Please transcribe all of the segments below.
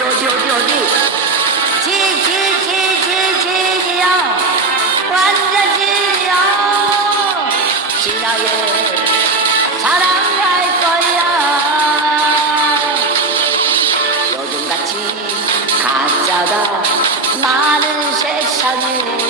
어디 어디 지지지지지지요. 완전 지요. 지나게 사랑할 거야. 요즘같이 가짜가 많은 세상에.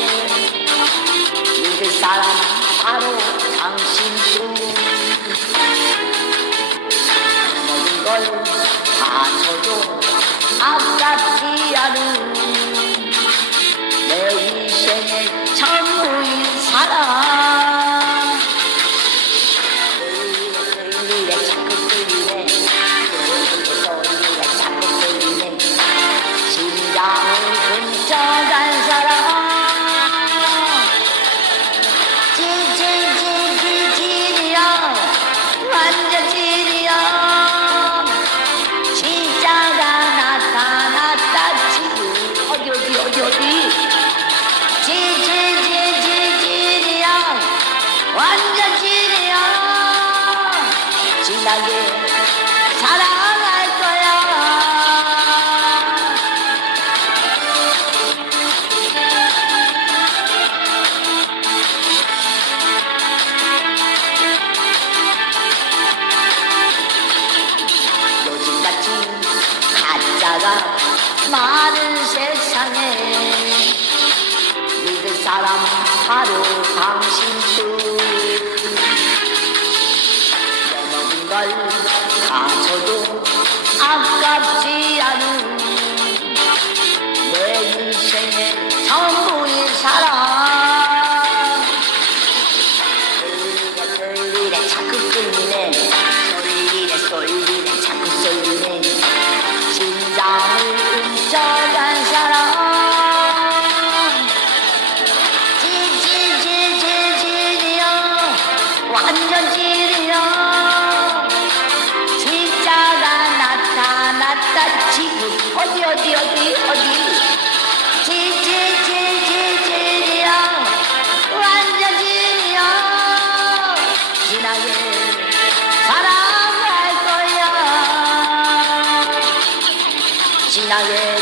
어디 어디 어디 힘차게 자랑할 거야. 요즘같이 가짜가 많은 세상에 믿을 사람 바로 당신 뿐 আছো আজ্ঞা 어디 어디 어디 어디? 지지지지지령 완전 지령 진하게 사랑할 거야. 진하게